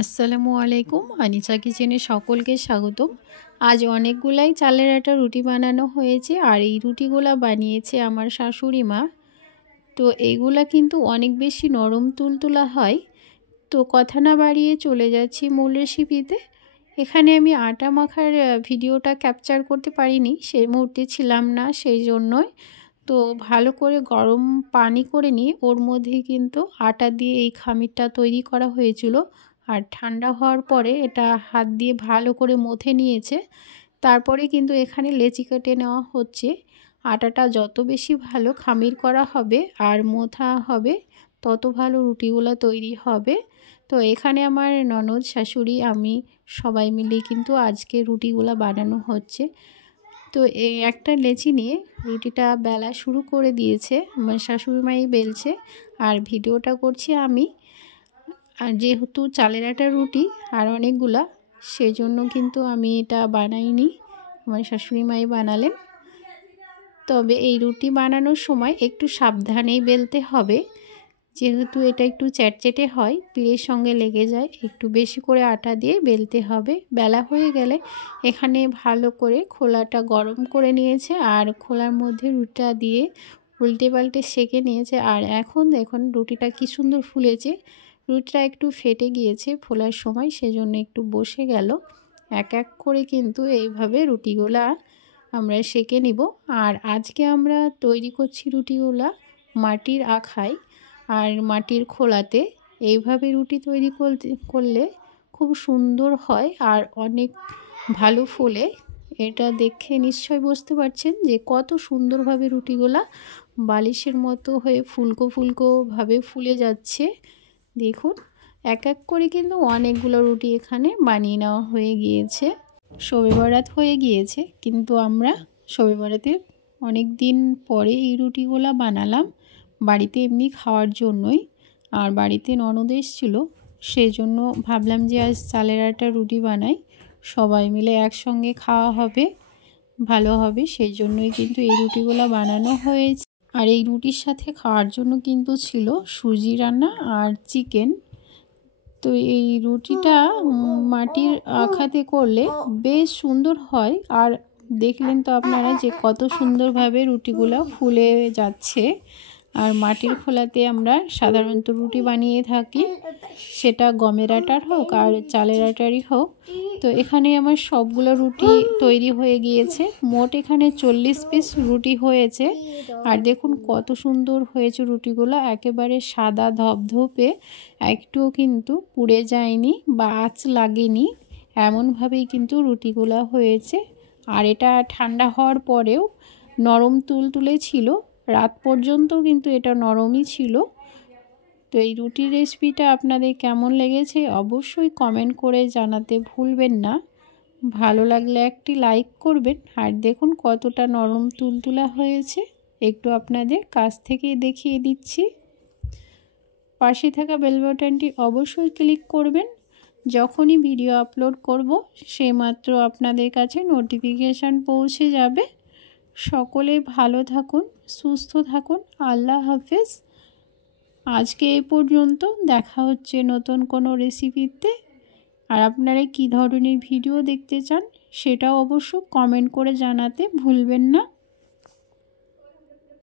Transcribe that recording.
আসসালামু আলাইকুম, আনিচা কিচেনে সকলকে স্বাগতম। আজ অনেকগুলাই চালের আটা রুটি বানানো হয়েছে, আর এই রুটিগুলা বানিয়েছে আমার শাশুড়ি মা। তো এইগুলা কিন্তু অনেক বেশি নরম তুলতুলা হয়। তো কথা না বাড়িয়ে চলে যাচ্ছি মূল রেসিপিতে। এখানে আমি আটা মাখার ভিডিওটা ক্যাপচার করতে পারিনি, সেই মুহূর্তে ছিলাম না, সেই জন্যই। তো ভালো করে গরম পানি করে নিয়ে ওর মধ্যে কিন্তু আটা দিয়ে এই খামিরটা তৈরি করা হয়েছিল। আর ঠান্ডা হওয়ার পরে এটা হাত দিয়ে ভালো করে মথে নিয়েছে। তারপরে কিন্তু এখানে লেচি কেটে নেওয়া হচ্ছে। আটাটা যত বেশি ভালো খামির করা হবে আর মোথা হবে, তত ভালো রুটিগুলো তৈরি হবে। তো এখানে আমার ননদ, শাশুড়ি, আমি সবাই মিলে কিন্তু আজকে রুটিগুলো বানানো হচ্ছে। তো এই একটা লেচি নিয়ে রুটিটা বেলা শুরু করে দিয়েছে আমার শাশুড়ি মাই বেলছে, আর ভিডিওটা করছি আমি। আর যেহেতু চালের আটার রুটি আর অনেকগুলা, সেজন্য কিন্তু আমি এটা বানাইনি, আমার শাশুড়ি মাই বানালেন। তবে এই রুটি বানানোর সময় একটু সাবধানেই বেলতে হবে, যেহেতু এটা একটু চ্যাটচ্যাটে হয়, পিঠের সঙ্গে লেগে যায়। একটু বেশি করে আটা দিয়ে বেলতে হবে। বেলা হয়ে গেলে এখানে ভালো করে খোলাটা গরম করে নিয়েছে, আর খোলার মধ্যে রুটিটা দিয়ে উল্টে পাল্টে সেঁকে নিয়েছে। আর এখন দেখুন রুটিটা কি সুন্দর ফুলেছে। রুটিটা একটু ফেটে গিয়েছে ফোলার সময়, সেজন্য একটু বসে গেল। এক এক করে কিন্তু এইভাবে রুটিগুলা আমরা সেঁকে নিব। আর আজকে আমরা তৈরি করছি রুটিগুলা মাটির আখায় আর মাটির খোলাতে। এইভাবে রুটি তৈরি করলে খুব সুন্দর হয় আর অনেক ভালো ফোলে। এটা দেখে নিশ্চয় বুঝতে পারছেন যে কত সুন্দরভাবে রুটিগুলা বালিশের মতো হয়ে ফুলকো ফুলকোভাবে ফুলে যাচ্ছে। দেখুন এক এক করে কিন্তু অনেকগুলো রুটি এখানে বানিয়ে নেওয়া হয়ে গিয়েছে। শবে বরাত হয়ে গিয়েছে, কিন্তু আমরা শবে বরাতে অনেক দিন পরে এই রুটিগুলা বানালাম বাড়িতে এমনি খাওয়ার জন্যই। আর বাড়িতে ননদ এসেছিল, সেই জন্য ভাবলাম যে আজ চালের আটা রুটি বানাই, সবাই মিলে একসঙ্গে খাওয়া হবে, ভালো হবে। সেই জন্যই কিন্তু এই রুটিগুলো বানানো হয়েছে। আর এই রুটির সাথে খাওয়ার জন্য কিন্তু ছিল সুজি রান্না আর চিকেন। তো এই রুটিটা মাটির আখাতে করলে বেশ সুন্দর হয়। আর দেখলেন তো আপনারা যে কত সুন্দরভাবে রুটিগুলো ফুলে যাচ্ছে। আর মাটির খোলাতে আমরা সাধারণত রুটি বানিয়ে থাকি, সেটা গমের আটার হোক আর চালের আটারই হোক। তো এখানে আমার সবগুলো রুটি তৈরি হয়ে গিয়েছে। মোট এখানে 40 পিস রুটি হয়েছে। আর দেখুন কত সুন্দর হয়েছে রুটিগুলো, একেবারে সাদা ধপধপে, একটুও কিন্তু পুড়ে যায়নি বা আঁচ লাগেনি, এমনভাবেই কিন্তু রুটিগুলো হয়েছে। আর এটা ঠান্ডা হওয়ার পরেও নরম তুলতুলে ছিল, রাত পর্যন্ত কিন্তু এটা নরমই ছিল। তো এই রুটির রেসিপিটা আপনাদের কেমন লেগেছে অবশ্যই কমেন্ট করে জানাতে ভুলবেন না। ভালো লাগলে একটি লাইক করবেন। আর দেখুন কতটা নরম তুলতুলা হয়েছে, একটু আপনাদের কাছ থেকে দেখিয়ে দিচ্ছি। পাশে থাকা বেল বাটনটি অবশ্যই ক্লিক করবেন, যখনই ভিডিও আপলোড করব সেইমাত্র আপনাদের কাছে নোটিফিকেশান পৌঁছে যাবে। সকলে ভালো থাকুন, সুস্থ থাকুন, আল্লাহ হাফেজ। আজকে এই পর্যন্ত, দেখা হচ্ছে নতুন কোনো রেসিপিতে। আর আপনারা কী ধরনের ভিডিও দেখতে চান সেটাও অবশ্য কমেন্ট করে জানাতে ভুলবেন না।